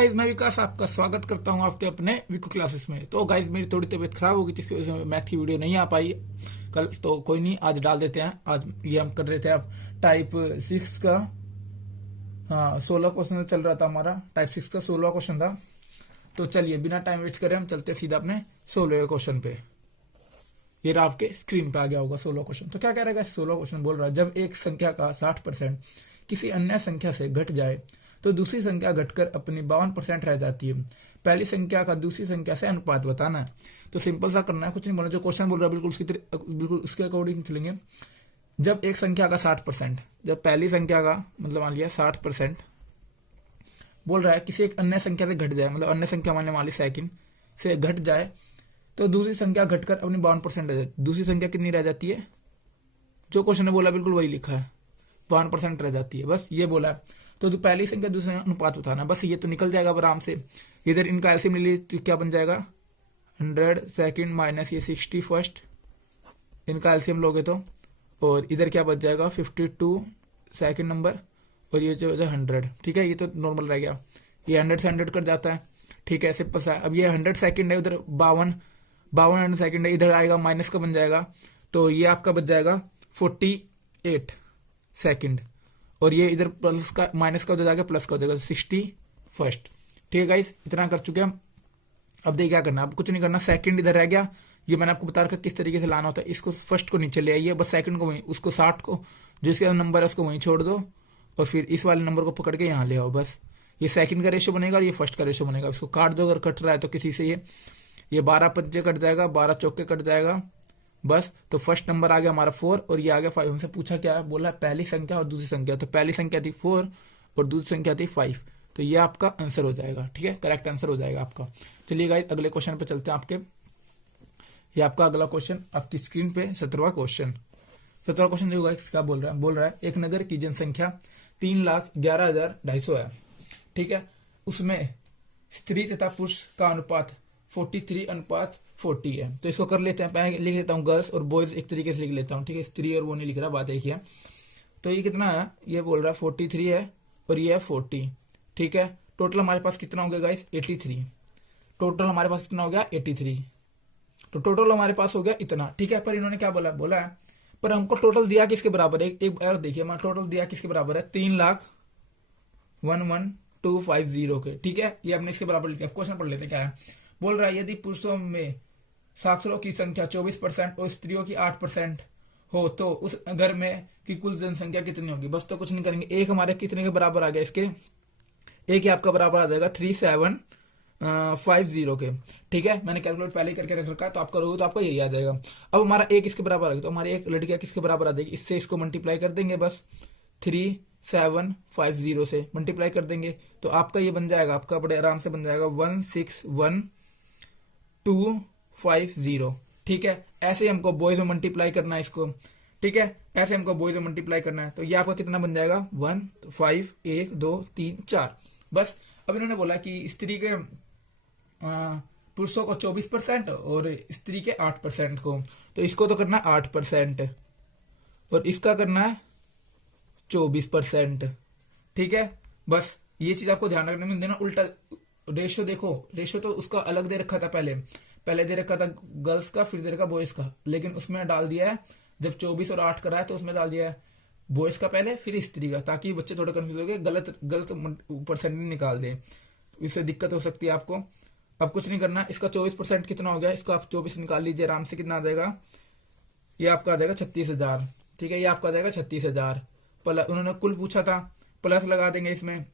Guys, मैं विकास आपका स्वागत करता हूं आपके अपने विको क्लासेस में। तो गाइज मेरी थोड़ी तबीयत खराब हो गई थी, इसकी वजह से मैथ की वीडियो नहीं आ पाई कल। तो कोई नहीं, आज डाल देते हैं। आज ये हम कर रहे थे अब टाइप 6 का, हाँ 16 क्वेश्चन चल रहा था हमारा। टाइप 6 का 16 क्वेश्चन था। तो चलिए बिना टाइम वेस्ट करें हम चलते सीधा अपने 16वें क्वेश्चन पे। ये रहा आपके स्क्रीन पे आ गया होगा 16 क्वेश्चन। तो क्या कह रहा है 16 क्वेश्चन बोल रहा है, जब एक संख्या का 60% किसी अन्य संख्या से घट जाए तो दूसरी संख्या घटकर अपनी 52% रह जाती है। पहली संख्या का दूसरी संख्या से अनुपात बताना है। तो सिंपल सा करना है, कुछ नहीं बोलना। जो क्वेश्चन बोल रहा है बिल्कुल उसके अकॉर्डिंग चलेंगे। जब एक संख्या का 60%, जब पहली संख्या का मतलब मान लिया 60% बोल रहा है किसी एक अन्य संख्या से घट जाए, मतलब अन्य संख्या मान ली सेकंड से घट जाए तो दूसरी संख्या घटकर अपनी 52% रह जाती है। दूसरी संख्या कितनी रह जाती है? जो क्वेश्चन ने बोला बिल्कुल वही लिखा है, 52% रह जाती है। बस ये बोला है। तो पहली संख्या दूसरी अनुपात बताना, बस ये तो निकल जाएगा आराम से। इधर इनका एलसीएम ले ली तो क्या बन जाएगा 100 सेकंड माइनस ये 60 फर्स्ट, इनका एलसीएम लोगे तो, और इधर क्या बच जाएगा 52 सेकंड नंबर, और ये जो 100। ठीक है, ये तो नॉर्मल रह गया। ये 100 से 100 कट जाता है। ठीक है, सिंपल सा। अब ये 100 सेकंड है, उधर 52 सेकंड है, इधर आएगा माइनस का बन जाएगा। तो ये आपका बच जाएगा 48 सेकंड, और ये इधर प्लस का माइनस का हो जाएगा, प्लस का हो जाएगा 60 फर्स्ट। ठीक है गाइस, इतना कर चुके हम। अब देखिए क्या करना है, अब कुछ नहीं करना। सेकंड इधर रह गया, ये मैंने आपको बता रखा किस तरीके से लाना होता है। इसको फर्स्ट को नीचे ले आइए, बस सेकंड को वहीं, उसको 60 को जो इसके नंबर है उसको वहीं छोड़ दो, और फिर इस वाले नंबर को पकड़ के यहाँ ले आओ। बस ये सेकंड का रेशो बनेगा और ये फर्स्ट का रेशो बनेगा। इसको काट दो, अगर कट रहा है तो किसी से ये 12 पंजे कट जाएगा, 12 चौके कट जाएगा। बस तो फर्स्ट नंबर आ गया हमारा 4 और ये आ गया 5। हमसे पूछा क्या है, बोला पहली संख्या और दूसरी संख्या। तो पहली संख्या थी 4 और दूसरी संख्या थी 5। तो ये आपका आंसर हो जाएगा। ठीक है, करेक्ट आंसर हो जाएगा आपका। चलिए गाइस अगले क्वेश्चन पे चलते हैं आपके। ये आपका अगला क्वेश्चन आपकी स्क्रीन पे 17वां क्वेश्चन। 17वां क्वेश्चन देखो गाइस क्या बोल रहा है एक नगर की जनसंख्या 3,11,250 है। ठीक है, उसमें स्त्री तथा पुरुष का अनुपात 43:40 है। तो इसको कर लेते हैं, पहले लिख लेता हूँ गर्ल्स और बॉयज एक तरीके से लिख लेता हूँ। ठीक है, स्त्री और वो नहीं लिख रहा, बात एक ही है। तो ये कितना है, ये बोल रहा है 43 है और ये है 40। ठीक है, टोटल हमारे पास कितना हो गया गाइस 83। टोटल हमारे पास कितना हो गया 83। तो टोटल हमारे पास हो गया इतना। ठीक है, पर इन्होंने क्या बोला है पर हमको टोटल दिया किसके बराबर है, एक बार देखिए हमारा टोटल दिया किसके बराबर है 3,11,250 के। ठीक है, ये हमने इसके बराबर लिखा। क्वेश्चन पढ़ लेते क्या है। बोल रहा है यदि पुरुषों में साक्षरों की संख्या 24% और स्त्रियों की 8% हो तो उस घर में की कुल जनसंख्या कितनी होगी। बस तो कुछ नहीं करेंगे, एक हमारे कितने के बराबर आ गया, इसके एक ही आपका बराबर आ जाएगा 3750 के। ठीक है, मैंने कैलकुलेट पहले ही करके रख रखा है, तो आप करोगे तो आपको यही आ जाएगा। अब हमारा एक इसके बराबर आ गया, तो हमारी एक लड़कियां किसके बराबर आ जाएगी, इससे इसको मल्टीप्लाई कर देंगे। बस 3750 से मल्टीप्लाई कर देंगे तो आपका ये बन जाएगा, आपका बड़े आराम से बन जाएगा 161,250। ठीक है, ऐसे हमको बॉयज में मल्टीप्लाई करना है इसको। ठीक है, ऐसे हमको बॉयज में मल्टीप्लाई करना है। तो ये आपका कितना बन जाएगा 1 5 1 2 3 4। बस अब इन्होंने बोला कि स्त्री के पुरुषों को 24% और स्त्री के 8% को, तो इसको तो करना 8% और इसका करना है 24%। ठीक है, बस ये चीज आपको ध्यान रखने में देना। उल्टा रेशो देखो, रेशो तो उसका अलग दे रखा था, पहले दे रखा था गर्ल्स का, फिर दे रखा बॉयज का, लेकिन उसमें डाल दिया है जब 24 और 8 करा है तो उसमें डाल दिया है बॉयज का पहले फिर स्त्री का, ताकि बच्चे थोड़े कंफ्यूज हो गए, गलत परसेंट निकाल दे, इससे दिक्कत हो सकती है आपको। अब कुछ नहीं करना, इसका 24% कितना हो गया, इसका आप 24 निकाल लीजिए आराम से। कितना आ जाएगा, ये आपका आ जाएगा 36,000। ठीक है, ये आपका आ जाएगा 36,000। उन्होंने कुल पूछा था, प्लस लगा देंगे इसमें,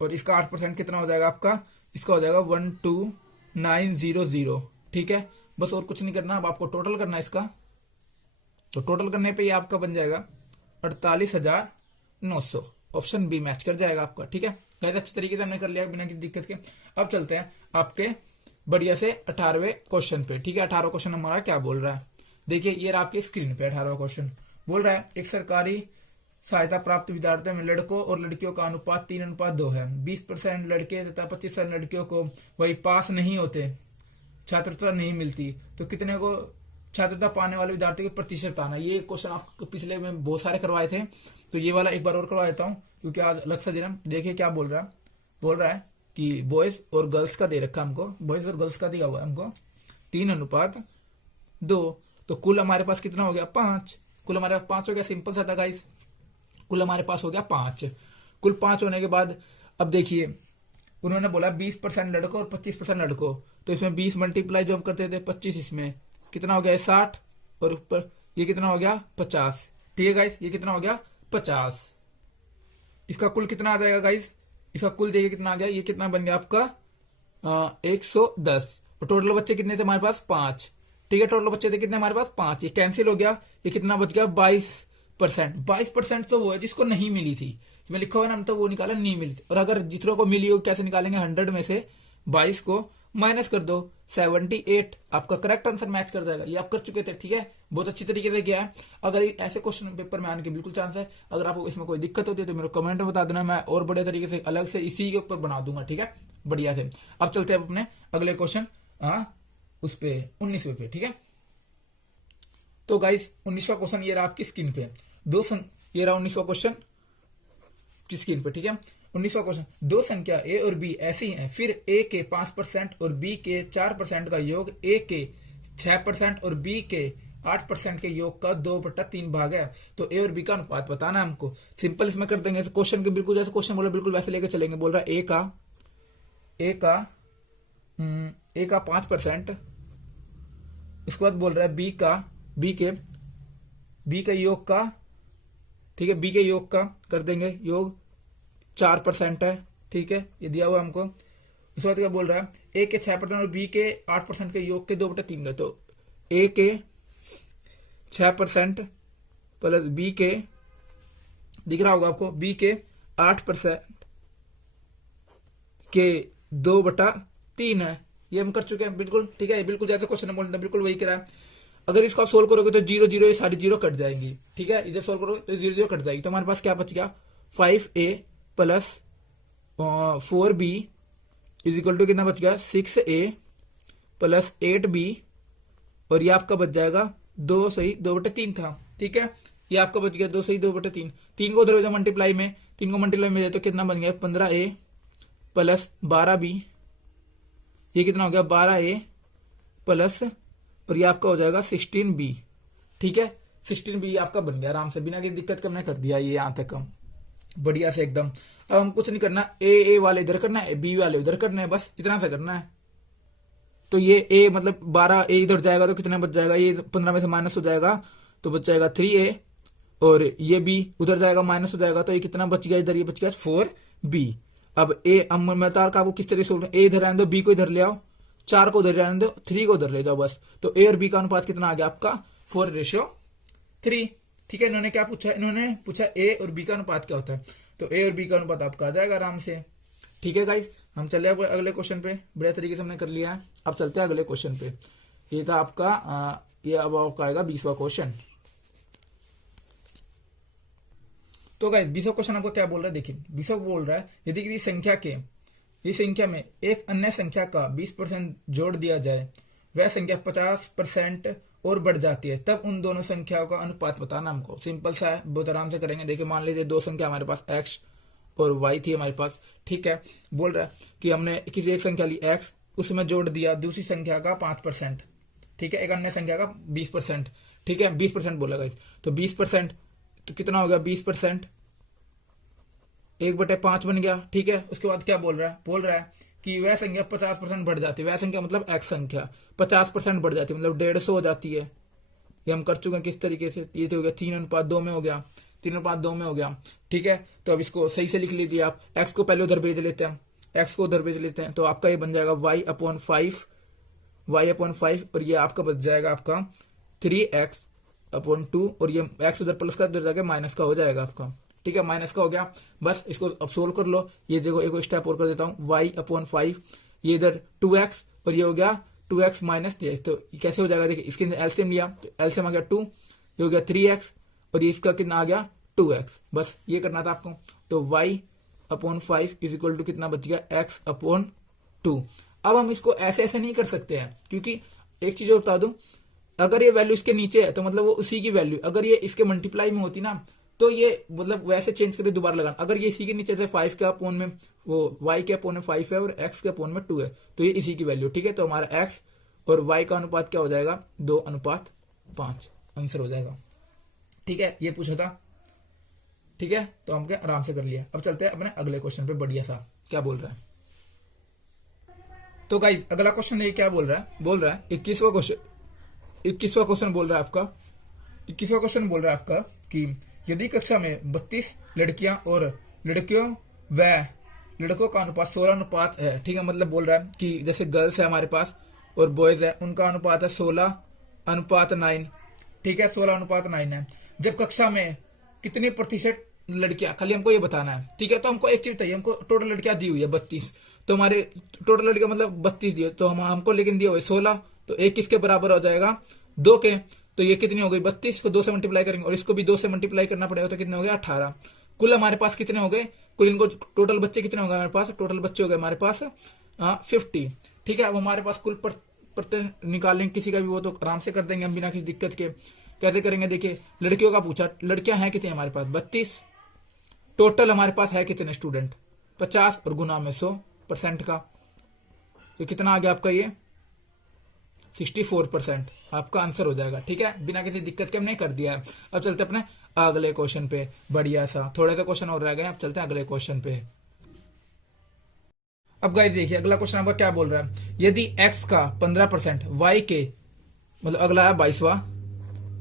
और इसका 8% कितना हो जाएगा आपका, इसका हो जाएगा 12,900। ठीक है, बस और कुछ नहीं करना। अब आपको टोटल करना है इसका, तो टोटल करने पे ये आपका बन जाएगा 48,900। ऑप्शन बी मैच कर जाएगा आपका। ठीक है गाइस, अच्छे तरीके से हमने कर लिया बिना किसी दिक्कत के। अब चलते हैं आपके बढ़िया से 18वें क्वेश्चन पे। ठीक है, 18वां क्वेश्चन हमारा क्या बोल रहा है, देखिए ये आपके स्क्रीन पे 18वां क्वेश्चन बोल रहा है एक सरकारी सहायता प्राप्त विद्यार्थियों में लड़कों और लड़कियों का अनुपात 3:2 है। 20% लड़के तथा 25% लड़कियों को वही पास नहीं होते, छात्रता नहीं मिलती, तो कितने को छात्रता पाने वाले विद्यार्थियों के प्रतिशत आना। ये क्वेश्चन आपको पिछले में बहुत सारे करवाए थे, तो ये वाला एक बार और करवा देता हूँ क्योंकि आज अलग सा दिन। देखिए क्या बोल रहा है कि बॉयज और गर्ल्स का दे रखा है हमको, बॉयज और गर्ल्स का दिया हुआ है हमको 3:2। तो कुल हमारे पास कितना हो गया 5, कुल हमारे पास 5 हो गया। सिंपल सा था गाइस, कुल हमारे पास हो गया 5। कुल 5 होने के बाद अब देखिए उन्होंने बोला 20% लड़कों और 25% लड़कों, तो इसमें 20 मल्टीप्लाई जो हम करते थे 25, इसमें कितना हो गया 60 और ऊपर ये कितना हो गया 50। ठीक है गाइस, ये कितना हो गया 50। इसका कुल कितना आ जाएगा गाइस, इसका कुल देखिए कितना आ गया, ये कितना बन गया आपका 110। और टोटल बच्चे कितने थे हमारे पास 5। ठीक है, टोटल बच्चे थे कितने हमारे पास 5, ये कैंसिल हो गया। ये कितना बच गया 22%। 22% तो वो है जिसको नहीं मिली थी, इसमें लिखा हुआ ना, तो वो निकाला नहीं मिली थी। और अगर जितनों को मिली हो कैसे निकालेंगे, 100 में से 22 को माइनस कर दो, 78 आपका करेक्ट आंसर मैच कर जाएगा। ये आप कर चुके थे। ठीक है, बहुत अच्छी तरीके से किया है। अगर ऐसे क्वेश्चन पेपर में आने के बिल्कुल चांस है। अगर आपको इसमें कोई दिक्कत होती है तो मेरे कमेंट में बता देना, मैं और बड़े तरीके से अलग से इसी के ऊपर बना दूंगा। ठीक है, बढ़िया से। अब चलते हैं अपने अगले क्वेश्चन उस पे 19वें पे। ठीक है, तो गाइस 19वां क्वेश्चन ये रहा आपकी स्क्रीन पे, ये रहा 19वां क्वेश्चन की स्क्रीन पे। ठीक है, 19वां क्वेश्चन, दो संख्या ए और बी ऐसी हैं, फिर ए के 5% और बी के 4% का योग ए के 6% और बी के 8% के योग का 2/3 भाग है, तो ए और बी का अनुपात बताना है हमको। सिंपल इसमें कर देंगे, तो क्वेश्चन के बिल्कुल जैसे क्वेश्चन बोला बिल्कुल वैसे लेके चलेंगे। बोल रहा है ए का 5%, उसके बाद बोल रहा है बी के योग का, ठीक है, बी के योग का कर देंगे, योग 4% है। ठीक है, ये दिया हुआ हमको। उसके बाद क्या बोल रहा है, ए के 6% और बी के 8% के योग के 2/3 है, तो ए के 6% प्लस बी के, दिख रहा होगा आपको, बी के 8% के 2/3 है। ये हम कर चुके हैं बिल्कुल। ठीक है, बिल्कुल जैसे क्वेश्चन बोलते हैं बिल्कुल वही करा है। अगर इसको आप सोल्व करोगे तो 0 0 ये सारी 0 कट जाएंगी। ठीक है, जब सोल्व करोगे तो 0 0 कट जाएगी। तो हमारे पास क्या बच गया 5a plus 4b is equal to कितना बच गया 6a प्लस 8b, और ये आपका बच जाएगा 2 सही 2/3 था। ठीक है, ये आपका बच गया 2 सही 2/3। 3 को उधर जाए मल्टीप्लाई में, 3 को मल्टीप्लाई में जाए तो कितना बन गया 15a प्लस 12b, ये कितना हो गया 12a प्लस, और ये आपका हो जाएगा 16b। ठीक है, 16b आपका बन गया आराम से, बिना किसी दिक्कत का हमने कर दिया ये यहां तक हम बढ़िया से एकदम। अब हम कुछ नहीं करना, ए वाले इधर करना है, बी वाले उधर करना है, बस इतना सा करना है। तो ये ए मतलब 12 ए इधर जाएगा तो कितना बच जाएगा, ये 15 में से माइनस हो जाएगा तो बच जाएगा 3a, और ये बी उधर जाएगा माइनस हो जाएगा, तो ये कितना बच गया इधर, ये बच गया 4b। अब ए मैं तार का आपको किस तरह से, ए इधर आने दो, बी को इधर ले आओ, 4 को उधर रहने दो, 3 को उधर ले जाओ बस। तो ए और बी का अनुपात कितना आ गया आपका 4:3। ठीक है, इन्होंने क्या पूछा, इन्होंने पूछा ए और बी का अनुपात क्या होता है, तो ए और बी का अनुपात आपका आ जाएगा आराम से। ठीक है गाइस, हम चले अगले क्वेश्चन पे, बढ़िया तरीके से हमने कर लिया है। अब चलते हैं अगले क्वेश्चन पे। ये था आपका ये अब आपका आएगा 20वां क्वेश्चन। तो गाइस 20वां क्वेश्चन आपको क्या बोल रहा है, देखिए 20वां बोल रहा है, यदि किसी संख्या के इस संख्या में एक अन्य संख्या का 20% जोड़ दिया जाए, वह संख्या 50% और बढ़ जाती है, तब उन दोनों संख्याओं का अनुपात बताना हमको। सिंपल सा है, बहुत आराम से करेंगे। देखिए मान लीजिए दो संख्या हमारे पास x और y थी हमारे पास। ठीक है, बोल रहा है कि हमने किसी एक संख्या ली x, उसमें जोड़ दिया दूसरी संख्या का 5%। ठीक है, एक अन्य संख्या का 20%। ठीक है, 20% बोला गया, तो 20% तो कितना हो गया 20%, 1/5 बन गया। ठीक है, उसके बाद क्या बोल रहा है कि वह संख्या 50% बढ़ जाती है, वह संख्या मतलब x संख्या 50% बढ़ जाती है, मतलब 150 हो जाती है। ये हम कर चुके हैं किस तरीके से, ये तो हो गया 3:2 में हो गया, 3:2 में हो गया। ठीक है, तो अब इसको सही से लिख लीजिए आप, x को पहले उधर भेज लेते हैं, x को उधर भेज लेते हैं, तो आपका ये बन जाएगा y/5, और ये आपका बच जाएगा आपका 3x/2, और ये x उधर प्लस का उधर जाके माइनस का हो जाएगा आपका। ठीक है, माइनस का हो गया। बस इसको अब सोल्व कर लो। ये देखो एक स्टेप और कर देता हूँ, y/5, ये इधर 2x और ये हो गया 2x माइनस, तो कैसे हो जाएगा, देखिए इसके अंदर एलसीएम लिया तो एलसीएम आ गया 2, ये हो गया 3x, और ये इसका कितना आ गया 2x। बस ये करना था आपको। तो y/5 इज इक्वल टू कितना बच गया x/2। अब हम इसको ऐसे नहीं कर सकते हैं, क्योंकि एक चीज और बता दूं, अगर ये वैल्यू इसके नीचे है तो मतलब वो उसी की वैल्यू, अगर ये इसके मल्टीप्लाई में होती ना तो ये मतलब वैसे चेंज करके दोबारा लगाना। अगर ये इसी के नीचे से 5 के अपोन में वो y के अपोन में 5 है और x के अपोन में 2 है, तो ये इसी की वैल्यू, ठीक है। तो हमारा x और y का अनुपात क्या हो जाएगा, 2:5 आंसर हो जाएगा, ठीक है। ये पूछा था, ठीक है। तो हम क्या आराम से कर लिया। अब चलते हैं अपने अगले क्वेश्चन पे, बढ़िया सा क्या बोल रहा है। तो गाइस अगला क्वेश्चन ये क्या बोल रहा है 21वां क्वेश्चन बोल रहा है आपका 21वां क्वेश्चन बोल रहा है आपका कि यदि कक्षा में 32 लड़कियां और लड़कियों व लड़कों का अनुपात 16 अनुपात है, ठीक है। मतलब बोल रहा है कि जैसे गर्ल्स है हमारे पास और बॉयज है, उनका अनुपात है 16:9, ठीक है। 16:9 है। जब कक्षा में कितने प्रतिशत लड़कियां, खाली हमको ये बताना है, ठीक है। तो हमको एक चीज चाहिए, हमको टोटल लड़कियां दी हुई है 32, तो हमारे टोटल लड़कियां मतलब 32 दी, तो हमको लेकिन दिया हुआ 16, तो एक किसके बराबर हो जाएगा, 2 के। तो ये कितनी हो गई, 32 को 2 से मल्टीप्लाई करेंगे और इसको भी 2 से मल्टीप्लाई करना पड़ेगा, तो कितने हो गए 18। कुल हमारे पास कितने हो गए, कुल इनको टोटल बच्चे कितने हो गए हमारे पास, टोटल बच्चे हो गए हमारे पास 50, ठीक है। अब हमारे पास कुल प्रत्यय निकालेंगे किसी का भी, वो तो आराम से कर देंगे हम बिना किसी दिक्कत के। कैसे करेंगे, देखिए लड़कियों का पूछा, लड़कियां हैं कितनी हमारे पास 32, टोटल हमारे पास है कितने स्टूडेंट 50 और गुना में 100% का, तो कितना आ गया आपका ये 64% आपका आंसर हो जाएगा, ठीक है। बिना किसी दिक्कत के हमने कर दिया है। अब चलते अपने अगले क्वेश्चन पे, बढ़िया सा थोड़े से क्वेश्चन और रह गए, अब चलते हैं अगले क्वेश्चन पे। अब गाइस देखिए अगला क्वेश्चन आपका क्या बोल रहा है, यदि x का 15% y के, मतलब अगला है 22वां,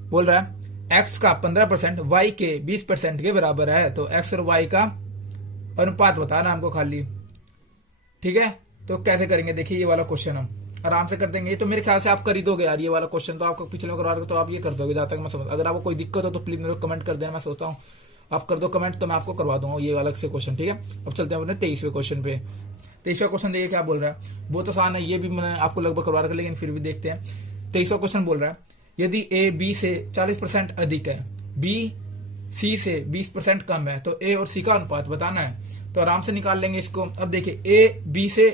बोल रहा है x का 15% y के 20% के बराबर है, तो x और y का अनुपात बताना हमको खाली, ठीक है। तो कैसे करेंगे, देखिए ये वाला क्वेश्चन हम आराम से कर देंगे। ये तो मेरे ख्याल से आप कर ही दोगे यार, ये वाला क्वेश्चन तो आपको पिछले में करवा रहा, तो आप ये कर दोगे जहाँ तक मैं समझ। अगर आपको कोई दिक्कत हो तो प्लीज मेरे को कमेंट कर देना, मैं सोचता हूँ आप कर दो कमेंट, तो मैं आपको करवा दूंगा ये वाला से क्वेश्चन, ठीक है। अब चलते हैं अपने 23वें क्वेश्चन पे। 23वां क्वेश्चन देखिए क्या बोल रहा है, बहुत आसान है, ये भी मैंने आपको लगभग करवा रखा, लेकिन फिर भी देखते हैं। 23वां क्वेश्चन बोल रहा है, यदि ए बी से 40% अधिक है, बी सी से 20% कम है, तो ए और सी का अनुपात बताना है। तो आराम से निकाल लेंगे इसको। अब देखिए ए बी से,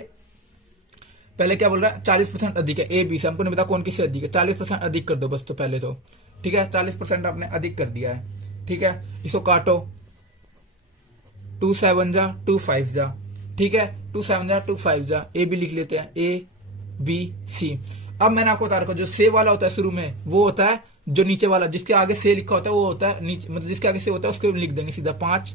पहले क्या बोल रहा है 40% अधिक है, ए बी से, हमको नहीं पता कौन किससे अधिक है, 40% अधिक कर दो बस, तो पहले तो ठीक है 40% आपने अधिक कर दिया है, ठीक है। इसको काटो, 2 7 जा 2 5 जा, ठीक है 2 7 जा 2 5 जा, ए बी लिख लेते हैं, ए बी सी। अब मैंने आपको बता रखा, जो से वाला होता है शुरू में वो होता है, जो नीचे वाला जिसके आगे से लिखा होता है वो होता है नीचे, मतलब जिसके आगे से होता है उसको लिख देंगे सीधा 5,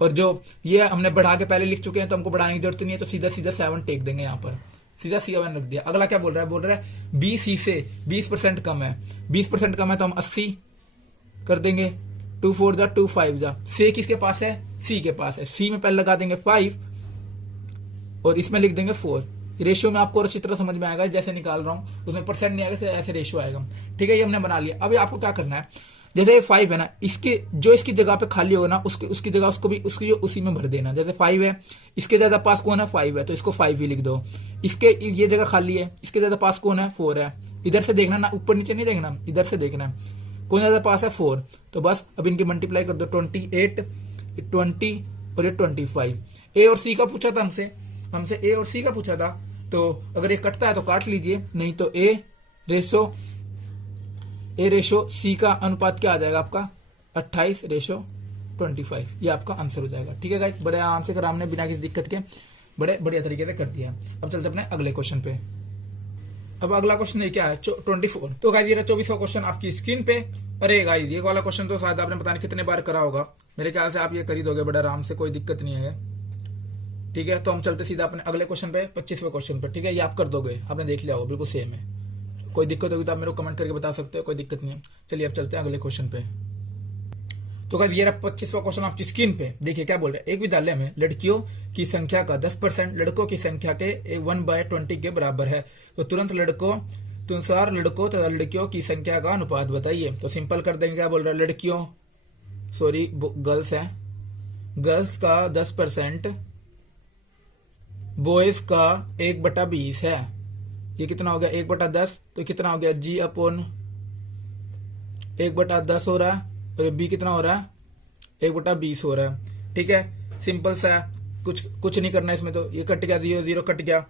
और जो ये हमने बढ़ा के पहले लिख चुके हैं तो हमको बढ़ाने की जरूरत नहीं है, तो सीधा सीधा 7 टेक देंगे यहाँ पर, सीधा 7 रख दिया। अगला क्या बोल रहा है बी सी से 20% कम है, 20% कम है तो हम 80 कर देंगे, 2 4 जा 2 5 जा। से किसके पास है, सी के पास है, सी में पहले लगा देंगे 5 और इसमें लिख देंगे 4। रेशियो में आपको अच्छी तरह समझ में आएगा, जैसे निकाल रहा हूं उसमें परसेंट नहीं आएगा, ऐसे रेशियो आएगा, ठीक है। ये हमने बना लिया। अब आपको क्या करना है, जैसे 5 है ना, इसके जो इसकी जगह पे खाली होगा ना, उसकी जगह उसको भी उसकी उसी में भर देना। जैसे 5 है, इसके ज्यादा पास कौन है 5 है, तो इसको 5 ही लिख दो। इसके ये जगह खाली है, इसके ज्यादा पास कौन है 4 है, इधर से देखना ना, ऊपर नीचे नहीं देखना, इधर से देखना है कौन ज्यादा पास है 4, तो बस अब इनकी मल्टीप्लाई कर दो, 28 20 और ये 25। ए और सी का पूछा था हमसे ए और सी का पूछा था, तो अगर ये कटता है तो काट लीजिए, नहीं तो ए रेशो सी का अनुपात क्या आ जाएगा आपका 28:25, ये आपका आंसर हो जाएगा, ठीक है गाइस। बड़े आराम से कर, हमने बिना किसी दिक्कत के बड़े बढ़िया तरीके से कर दिया है। अब चलते अपने अगले क्वेश्चन पे। अब अगला क्वेश्चन ये क्या है 24। तो गाइस ये 24वां क्वेश्चन आपकी स्क्रीन पे। अरे गाइस ये वाला क्वेश्चन तो शायद आपने पता नहीं कितने बार करा होगा, मेरे ख्याल से आप ये कर ही दोगे बड़े आराम से, कोई दिक्कत नहीं है, ठीक है। तो हम चलते सीधा अपने अगले क्वेश्चन पे, 25वें क्वेश्चन पे, ठीक है। ये आप कर दोगे, आपने देख लिया होगा, बिल्कुल सेम है। कोई दिक्कत होगी तो आप मेरे को कमेंट करके बता सकते हो, कोई दिक्कत नहीं है। चलिए अब चलते हैं अगले क्वेश्चन पे। तो गाइस ये 25वां क्वेश्चन आपकी स्क्रीन पे। देखिए क्या बोल रहे हैं, एक विद्यालय में लड़कियों की संख्या का 10% लड़कों की संख्या के 1/20 के बराबर है, तो तुरंत लड़कों तथा लड़कियों की संख्या का अनुपात बताइए। तो सिंपल कर देंगे, क्या बोल रहा है, लड़कियों सॉरी गर्ल्स है, गर्ल्स का 10%, बॉयज का 1/20 है। ये कितना हो गया 1/10, तो कितना हो गया जी अपॉन 1/10 हो रहा है, और बी कितना हो रहा है 1/20 हो रहा है, ठीक है। सिंपल सा है, कुछ नहीं करना है इसमें, तो ये कट गया, 0 0 कट गया,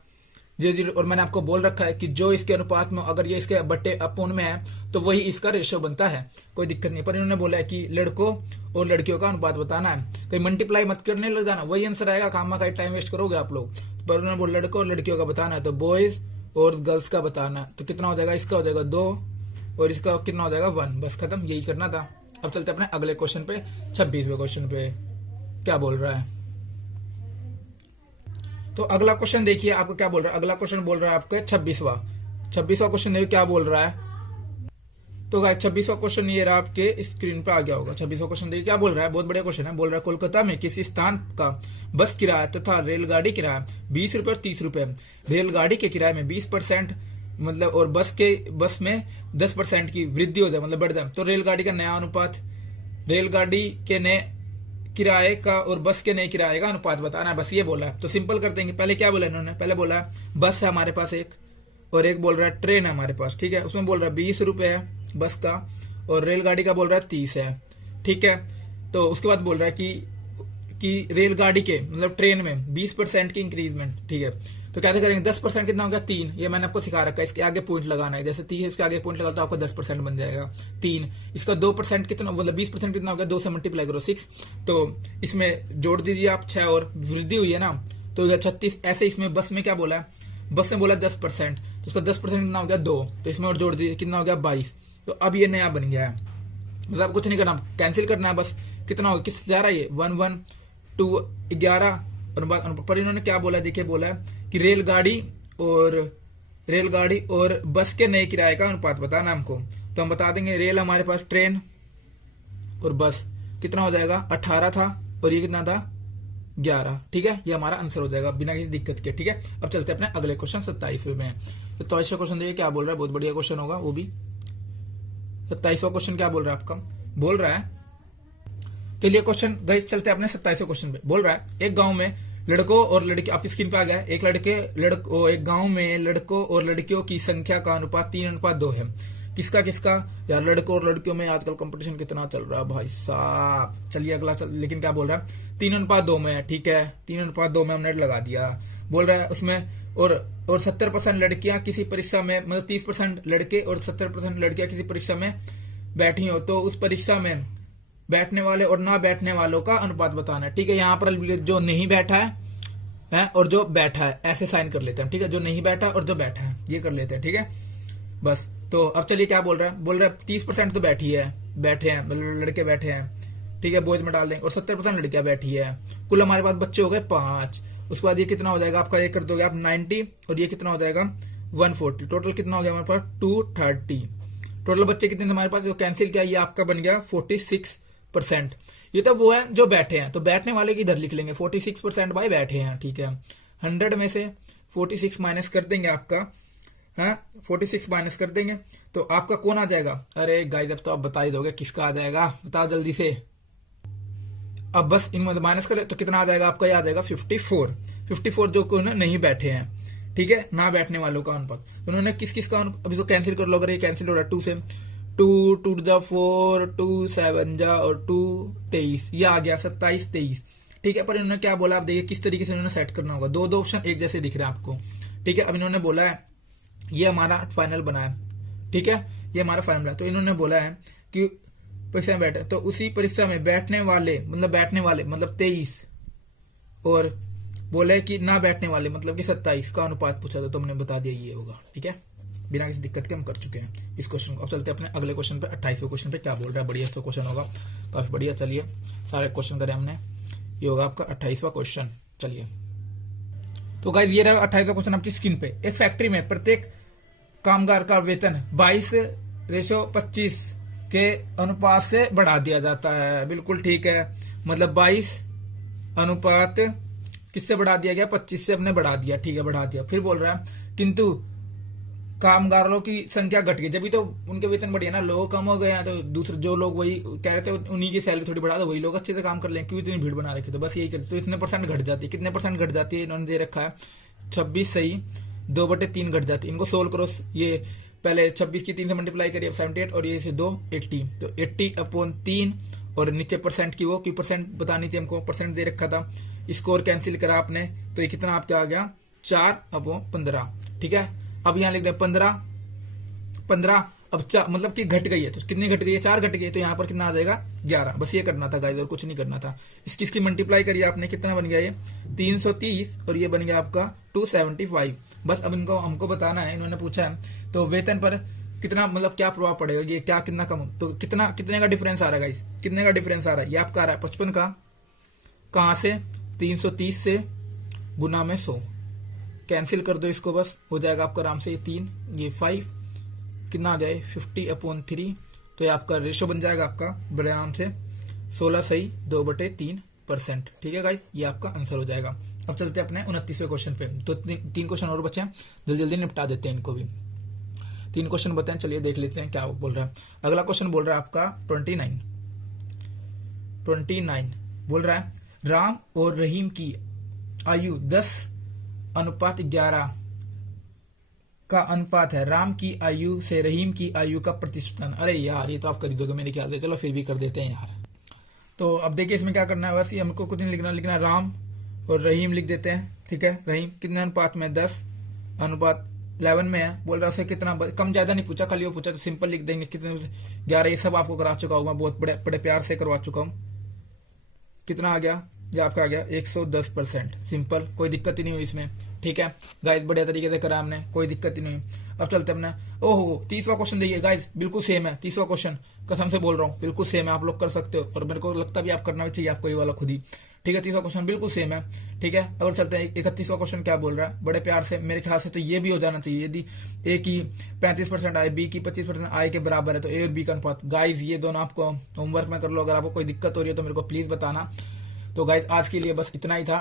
और मैंने आपको बोल रखा है कि जो इसके अनुपात में, अगर ये इसके बट्टे अपूर्ण में है तो वही इसका रेशो बनता है, कोई दिक्कत नहीं। पर इन्होंने बोला है कि लड़कों और लड़कियों का अनुपात बताना है, कहीं मल्टीप्लाई मत करने लग जाना, वही आंसर आएगा, काम का टाइम वेस्ट करोगे आप लोग। पर उन्होंने बोला लड़कों और लड़कियों का बताना है, तो बॉयज और गर्ल्स का बताना है। तो कितना हो जाएगा, इसका हो जाएगा 2 और इसका कितना हो जाएगा 1, बस खत्म, यही करना था। अब चलते अपने अगले क्वेश्चन पे, 26वें क्वेश्चन पे क्या बोल रहा है। तो अगला क्वेश्चन देखिए आपको क्या बोल रहा है। अगला क्वेश्चन बोल रहा है आपका 26वां क्वेश्चन देखिए क्या बोल रहा है। तो गाइस 26वां क्वेश्चन ये रहा, आपके स्क्रीन पे आ गया होगा। 26वां क्वेश्चन देखिए क्या बोल रहा है, बहुत बढ़िया क्वेश्चन है। बोल रहा है कोलकाता में किसी स्थान का बस किराया तथा रेलगाड़ी किराया 20 रुपए और 30 रुपए, रेलगाड़ी के किराए में 20% मतलब और बस में 10% की वृद्धि हो जाए, मतलब बढ़ जाए, तो रेलगाड़ी का नया अनुपात, रेलगाड़ी के नए किराए का और बस के नए किराए का अनुपात बताना है, बस ये बोला है। तो सिंपल कर देंगे। पहले क्या बोला इन्होंने, पहले बोला बस है हमारे पास एक, और एक बोल रहा है ट्रेन है हमारे पास, ठीक है। उसमें बोल रहा है 20 रुपए है बस का, और रेलगाड़ी का बोल रहा है 30 है, ठीक है। तो उसके बाद बोल रहा है कि रेलगाड़ी के मतलब ट्रेन में 20% की इंक्रीजमेंट, ठीक है। तो कैसे करेंगे, 10% कितना हो गया 3, ये मैंने आपको सिखा रखा है। इसके आगे पॉइंट लगाना है, जैसे 30 है इसके आगे पॉइंट लगा तो आपका 10% बन जाएगा 3। इसका 2% कितना, मतलब 20% कितना हो गया, 2 से मल्टीप्लाई करो 6, तो इसमें जोड़ दीजिए आप 6 और वृद्धि हुई है ना, तो 36। ऐसे इसमें बस में क्या बोला है, बस में बोला 10%, तो इसका 10% कितना हो गया 2, तो इसमें और जोड़ दीजिए कितना हो गया 22। तो अब ये नया बन गया है, मतलब कुछ नहीं करना, कैंसिल करना है बस। कितना हो किस जा रहा है ये 1 1 2 11। पर इन्होंने क्या बोला, देखिए बोला है कि रेलगाड़ी और बस के नए किराए का अनुपात बताना हमको। तो हम बता देंगे, रेल हमारे पास ट्रेन और बस कितना हो जाएगा 18 था, और ये कितना था 11, ठीक है। ये हमारा आंसर हो जाएगा बिना किसी दिक्कत के, ठीक है। अब चलते हैं अपने अगले क्वेश्चन 27वें में। 27वां क्वेश्चन देखिए क्या बोल रहा है, बहुत बढ़िया क्वेश्चन होगा वो भी। 27वां क्वेश्चन क्या बोल रहा है आपका, बोल रहा है, चलिए क्वेश्चन गाइस चलते हैं अपने 27वें क्वेश्चन पे। बोल रहा है एक गांव में लड़कों और लड़की, आपकी स्क्रीन पे आ गया है, एक गांव में लड़कों और लड़कियों की संख्या का अनुपात 3:2 है। किसका किसका यार, लड़कों और लड़कियों में आजकल कंपटीशन कितना चल रहा है भाई साहब। चलिए अगला लेकिन क्या बोल रहा है 3:2 में है, ठीक है। 3:2 में हमने लगा दिया। बोल रहा है उसमें और 70% लड़कियां किसी परीक्षा में, मतलब 30% लड़के और 70% लड़कियां किसी परीक्षा में बैठी हो, तो उस परीक्षा में बैठने वाले और ना बैठने वालों का अनुपात बताना है, ठीक है। यहाँ पर जो नहीं बैठा है और जो बैठा है ऐसे साइन कर लेते हैं, ठीक है। जो नहीं बैठा और जो बैठा है ये कर लेते हैं, ठीक है बस। तो अब चलिए क्या बोल रहा है, बोल रहा है 30% तो बैठे हैं, मतलब लड़के बैठे हैं, ठीक है, बॉयज में डाल देंगे, और 70% लड़कियां बैठी है। कुल हमारे पास बच्चे हो गए 5। उसके बाद ये कितना हो जाएगा आपका, ये कर दोगे आप 90, और ये कितना हो जाएगा 140। टोटल कितना हो गया हमारे पास 230। टोटल बच्चे कितने हमारे पास, जो कैंसिल किया ये आपका बन गया 46%। ये तो वो है जो बैठे हैं, तो बैठने वाले की इधर लिख लेंगे 46% भाई बैठे हैं, ठीक है। 100 में से 46 माइनस कर देंगे आपका, हाँ 46 माइनस कर देंगे तो आपका कौन आ जाएगा। अरे गाइस अब तो आप बता ही दोगे किसका आ जाएगा, बताओ जल्दी से। अब बस इनमें माइनस करें तो कितना आ जाएगा आपका, ये आ जाएगा 54 जो कोई नहीं बैठे हैं, ठीक है, ना बैठने वालों का अनुपात। उन्होंने किस किस का, अभी तो कैंसिल कर लो, अगर ये कैंसिल हो रहा है 2 से 2 2 जा 4 2 7 जा और 2 23, ये आ गया 27 23, ठीक है। पर इन्होंने क्या बोला, आप देखिए किस तरीके से इन्होंने सेट करना होगा। दो ऑप्शन एक जैसे दिख रहे हैं आपको, ठीक है। अब इन्होंने बोला है ये हमारा फाइनल बना है, ठीक है, ये हमारा फाइनल है। तो इन्होंने बोला है कि परीक्षा में बैठे, तो उसी परीक्षा में बैठने वाले मतलब 23, और बोले कि ना बैठने वाले मतलब कि 27 का अनुपात पूछा था, तो हमने बता दिया ये होगा, ठीक है, बिना किसी दिक्कत के हम कर चुके हैं इस क्वेश्चन को। अब चलते हैं अपने अगले क्वेश्चन पे, 28वें क्वेश्चन पे क्या बोल रहा है। बढ़िया इसका क्वेश्चन होगा, काफी बढ़िया। चलिए सारे क्वेश्चन करें हमने, ये होगा आपका 28वां क्वेश्चन। चलिए तो गाइस ये रहा 28वां क्वेश्चन आपकी स्क्रीन पे। एक फैक्ट्री में प्रत्येक कामगार का वेतन 22:25 के अनुपात से बढ़ा दिया जाता है, बिल्कुल ठीक है। मतलब 22 अनुपात किससे बढ़ा दिया गया, 25 से हमने बढ़ा दिया, ठीक है, बढ़ा दिया। फिर बोल रहा है किंतु कामगारों की संख्या घट गई, जब तो उनके वेतन बढ़े ना, लोग कम हो गए हैं, तो दूसरे जो लोग वही कह रहे थे उन्हीं की सैलरी थोड़ी बढ़ा दो, वही लोग अच्छे से काम कर लें, क्यों इतनी भीड़ बना रखी। तो बस यही करते, तो इतने परसेंट घट जाती है। कितने परसेंट घट जाती है इन्होंने दे रखा है 26 सही 2/3 घट जाती है। इनको सोल्व करो, ये पहले 26 की 3 से मल्टीप्लाई करिए 78, और ये से 2 80, तो 80/3, और नीचे परसेंट की वो की परसेंट बतानी थी हमको, परसेंट दे रखा था, इसको और कैंसिल करा आपने, तो ये कितना आपका आ गया 4/15, ठीक है। अब यहाँ लिख रहे 15 अब मतलब कि घट गई है, तो कितनी घट गई है, 4 घट गई है, तो यहाँ पर कितना आ जाएगा 11। बस ये करना था गाइस, और कुछ नहीं करना था। इसकी मल्टीप्लाई करिए आपने, कितना बन गया ये 330, और ये बन गया आपका 275। बस अब इनको हमको बताना है, इन्होंने पूछा है तो वेतन पर कितना मतलब क्या प्रभाव पड़ेगा, ये क्या कितना कम, तो कितने का डिफरेंस आ रहा है गाइस, कितने का डिफरेंस आ रहा है, ये आपका आ रहा है 55 का, कहाँ से 330 से गुना में 100, कैंसिल कर दो इसको, बस हो जाएगा आपका आराम से ये 3 ये 5, कितना आ गया 50/3, तो ये आपका रेशो बन जाएगा आपका बड़े आराम से 16 सही 2/3%, ठीक है गाइस, ये आपका आंसर हो जाएगा। अब चलते हैं अपने 29वें क्वेश्चन पे। तो 3 क्वेश्चन और बचे हैं, जल्दी जल्दी निपटा देते हैं इनको भी। 3 क्वेश्चन बताएं, चलिए देख लेते हैं क्या बोल रहा है। अगला क्वेश्चन बोल रहा है आपका 29 बोल रहा है राम और रहीम की आयु 10:11 का अनुपात है, राम की आयु से रहीम की आयु का प्रतिशतन। अरे यार ये तो आप कर ही दोगे मेरे ख्याल से, चलो फिर भी कर देते हैं यार। तो अब देखिए इसमें क्या करना है, बस ये हमको कुछ नहीं लिखना राम और रहीम लिख देते हैं, ठीक है। रहीम कितने अनुपात में 10:11 में है, बोल रहा है उसे कितना, कम ज्यादा नहीं पूछा, खाली वो पूछा तो सिंपल लिख देंगे कितने 11, ये सब आपको करा चुका हूँ मैं, बहुत बड़े प्यार से करवा चुका हूँ। कितना आ गया, ये आपका आ गया 110%, सिंपल, कोई दिक्कत ही नहीं हुई इसमें, ठीक है गाइस, बढ़िया तरीके से करा हमने, कोई दिक्कत ही नहीं। अब चलते अपने 30वां क्वेश्चन देखिए गाइस, बिल्कुल सेम है 30वां क्वेश्चन, कसम से बोल रहा हूँ बिल्कुल सेम है, आप लोग कर सकते हो, और मेरे को लगता भी आप करना भी चाहिए आपको ये वाला खुद ही, ठीक है। 30वां क्वेश्चन बिल्कुल सेम है, ठीक है। अब चलते हैं 31वां क्वेश्चन क्या बोल रहा है, बड़े प्यार से, मेरे ख्याल से तो ये भी हो जाना चाहिए, यदि ए की 35% आय, बी की 25% आय के बराबर है, तो ए और बी का अनुपात। गाइस ये दोनों आपको होमवर्क में कर लो, अगर आपको कोई दिक्कत हो रही है तो मेरे को प्लीज बताना। तो गाइस आज के लिए बस इतना ही था।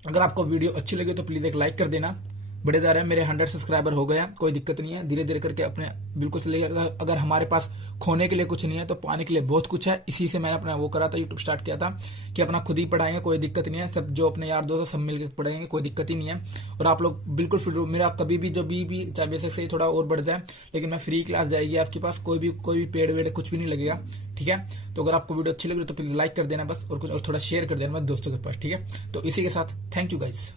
अगर आपको वीडियो अच्छी लगी तो प्लीज एक लाइक कर देना। बड़े जा रहे हैं, मेरे 100 सब्सक्राइबर हो गया, कोई दिक्कत नहीं है, धीरे धीरे करके अपने बिल्कुल चलेगा। अगर हमारे पास खोने के लिए कुछ नहीं है तो पाने के लिए बहुत कुछ है, इसी से मैंने अपना वो करा था, यूट्यूब स्टार्ट किया था कि अपना खुद ही पढ़ाएंगे, कोई दिक्कत नहीं है, सब जो अपने यार दोस्त सब मिलकर पढ़ाएंगे, कोई दिक्कत ही नहीं है। और आप लोग बिल्कुल फिर मेरा कभी भी जब भी चाहे बेसिक से थोड़ा और बढ़ जाए, लेकिन मैं फ्री क्लास जाएगी आपके पास, कोई भी पेड़ वेड़ कुछ भी नहीं लगेगा, ठीक है। तो अगर आपको वीडियो अच्छी लगी तो प्लीज लाइक कर देना बस, और कुछ और थोड़ा शेयर कर देना दोस्तों के पास, ठीक है। तो इसी के साथ थैंक यू गाइस।